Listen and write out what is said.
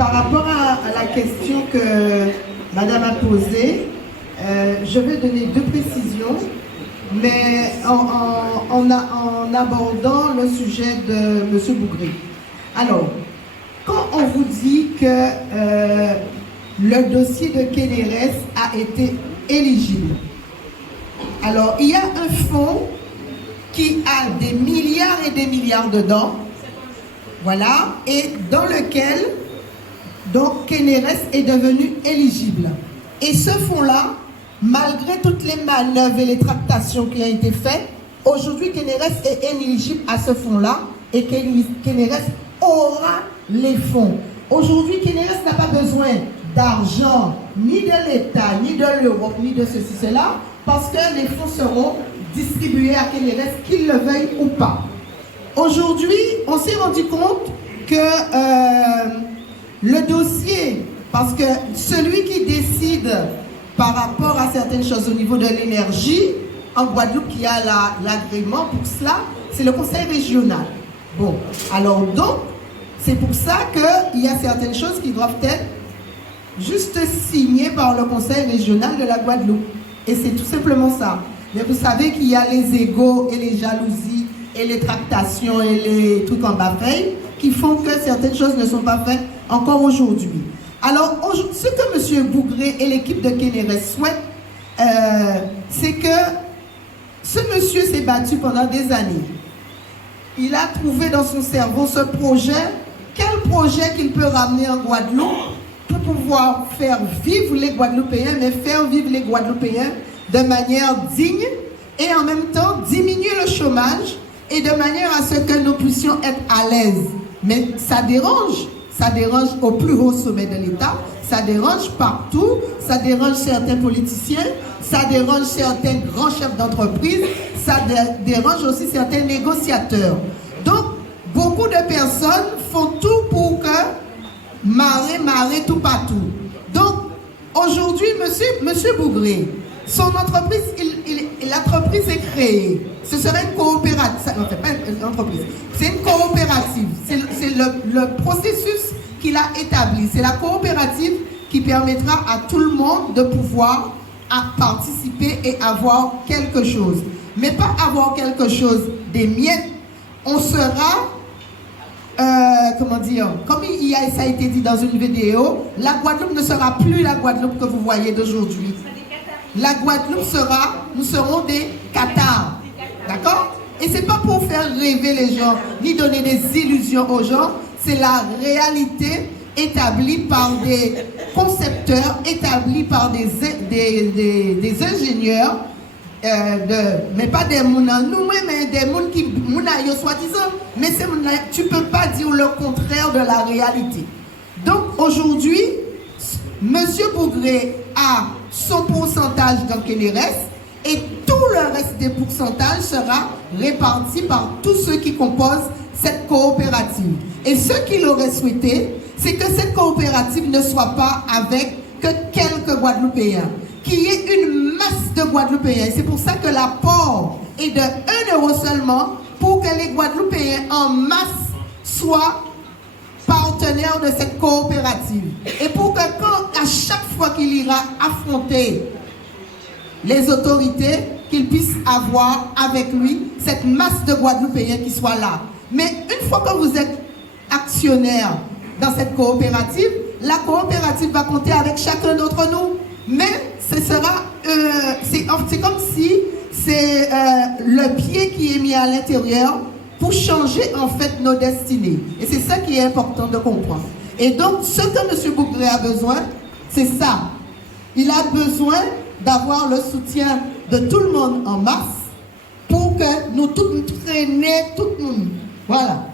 par rapport à la question que Madame a posée, je vais donner deux précisions, mais en abordant le sujet de M. Bougré. Alors, quand on vous dit que le dossier de Kénérès a été éligible, alors il y a un fonds qui a des milliards et des milliards dedans, voilà, et dans lequel donc Kénérès est devenu éligible. Et ce fonds-là, malgré toutes les manœuvres et les tractations qui ont été faites, aujourd'hui Kénérès est éligible à ce fonds-là et Kénérès aura les fonds. Aujourd'hui, Kénérès n'a pas besoin d'argent, ni de l'État, ni de l'Europe, ni de ceci, cela, parce que les fonds seront distribués à Kénérès, qu'il le veuille ou pas. Aujourd'hui, on s'est rendu compte que le dossier, parce que celui qui décide par rapport à certaines choses au niveau de l'énergie, en Guadeloupe, qui a l'agrément pour cela, c'est le conseil régional. Bon, alors donc, c'est pour ça qu'il y a certaines choses qui doivent être juste signées par le conseil régional de la Guadeloupe. Et c'est tout simplement ça. Mais vous savez qu'il y a les égos et les jalousies et les tractations et les trucs en bas-veille qui font que certaines choses ne sont pas faites encore aujourd'hui. Alors, ce que M. Bougré et l'équipe de Kénérès souhaitent, c'est que ce monsieur s'est battu pendant des années. Il a trouvé dans son cerveau ce projet, quel projet qu'il peut ramener en Guadeloupe pour pouvoir faire vivre les Guadeloupéens, mais faire vivre les Guadeloupéens de manière digne et en même temps diminuer le chômage et de manière à ce que nous puissions être à l'aise. Mais ça dérange au plus haut sommet de l'État, ça dérange partout, ça dérange certains politiciens, ça dérange certains grands chefs d'entreprise, ça dérange aussi certains négociateurs. Donc, beaucoup de personnes font tout pour que marrer tout partout. Donc, aujourd'hui, monsieur Bougré, son entreprise, l'entreprise est créée. Ce serait une coopérative. Non, c'est pas une entreprise. C'est une coopérative. C'est le processus qu'il a établi. C'est la coopérative qui permettra à tout le monde de pouvoir participer et avoir quelque chose. Mais pas avoir quelque chose des miettes. On sera, comment dire, comme ça a été dit dans une vidéo, la Guadeloupe ne sera plus la Guadeloupe que vous voyez d'aujourd'hui. La Guadeloupe nous serons des Qatars. D'accord? Et c'est pas pour faire rêver les gens, ni donner des illusions aux gens, c'est la réalité établie par des concepteurs, établie par des ingénieurs, mais pas des mouna, nous, mais des mouna qui mouna soi-disant, mais tu peux pas dire le contraire de la réalité. Donc aujourd'hui, monsieur Bougré a son pourcentage dans Kénérès et tout le reste des pourcentages sera réparti par tous ceux qui composent cette coopérative. Et ce qu'il aurait souhaité, c'est que cette coopérative ne soit pas avec que quelques Guadeloupéens, qu'il y ait une masse de Guadeloupéens. C'est pour ça que l'apport est de 1 euro seulement pour que les Guadeloupéens en masse soient partenaires de cette coopérative. Et pour que à chaque fois qu'il ira affronter les autorités, qu'il puisse avoir avec lui cette masse de Guadeloupéens qui soit là. Mais une fois que vous êtes actionnaire dans cette coopérative, la coopérative va compter avec chacun d'entre nous. Mais ce sera, c'est comme si c'est le pied qui est mis à l'intérieur pour changer en fait nos destinées. Et c'est ça qui est important de comprendre. Et donc, ce que M. Bougré a besoin, c'est ça. Il a besoin d'avoir le soutien de tout le monde en masse pour que nous tous traînions tout le monde. Voilà.